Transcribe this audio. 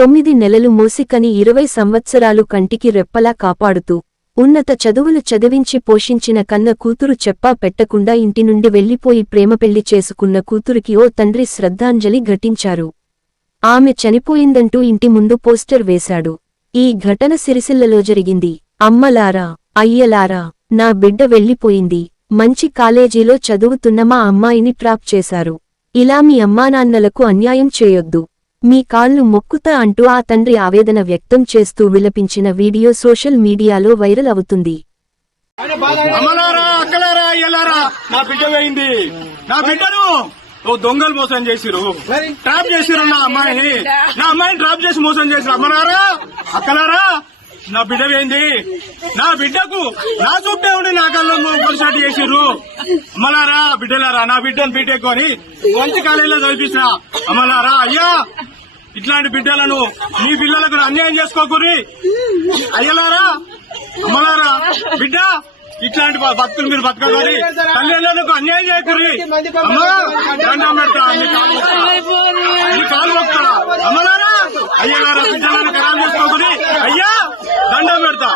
9 నెలలు మోసికని 20 సంవత్సరాలు కంటికి రెప్పలా కాపాడుతూ ఉన్నత చదువులు చదివించి పోషించిన కన్న కూతురు చెప్పా పెట్టకుండా ఇంటి నుండి వెళ్లిపోయి ప్రేమపెళ్లి చేసుకున్న కూతురికి ఓ తండ్రి శ్రద్ధాంజలి ఘటించారు. ఆమె చనిపోయిందంటూ ఇంటి ముందు పోస్టర్ వేశాడు. ఈ ఘటన సిరిసిల్లలో జరిగింది. అమ్మలారా, అయ్యలారా, నా బిడ్డ వెళ్లిపోయింది. మంచి కాలేజీలో చదువుతున్న మా అమ్మాయిని ట్రాప్ చేశారు. ఇలా మీ అమ్మానాన్నలకు అన్యాయం చేయొద్దు. మీ కాళ్ళు మొక్కుతా అంటూ ఆ తండ్రి ఆవేదన వ్యక్తం చేస్తూ విలపించిన వీడియో సోషల్ మీడియాలో వైరల్ అవుతుంది. అమ్మలారా, అక్కలారా, అయ్యలారా, నా బిడ్డ పోయింది. నా బిడ్డను దొంగలు మోసం చేసిరు, ట్రాప్ చేసిరు. నా అమ్మాయిని ట్రాప్ చేసి మోసం చేసిరు. అమ్మలారా, అక్కలారా, నా బిడ్డ పోయింది. నా బిడ్డకు నా చుట్టే ఉండి నా కళ్ళు పొలిసాటి చేసిర్రు. అమ్మలారా, బిడ్డలారా, నా బిడ్డను బీటెక్ అని మంచి కాలేజీలో చదివించిన అమ్మలారా, అయ్యా, ఇట్లాంటి బిడ్డలను మీ పిల్లలకు అన్యాయం చేసుకోకూరి. అయ్యలారా, అమ్మలారా, బిడ్డ ఇట్లాంటి బతుకులు మీరు బతకగలి. తల్లిదండ్రులకు అన్యాయం చేయకూరి. అమ్మా, దండం పెడతా, నీ కాలు మొక్తా. అమ్మలారా, అయ్యలారా, బిడ్డలను ఖరాబ్ చేసుకోకూరి. అయ్యా, దండం పెడతా.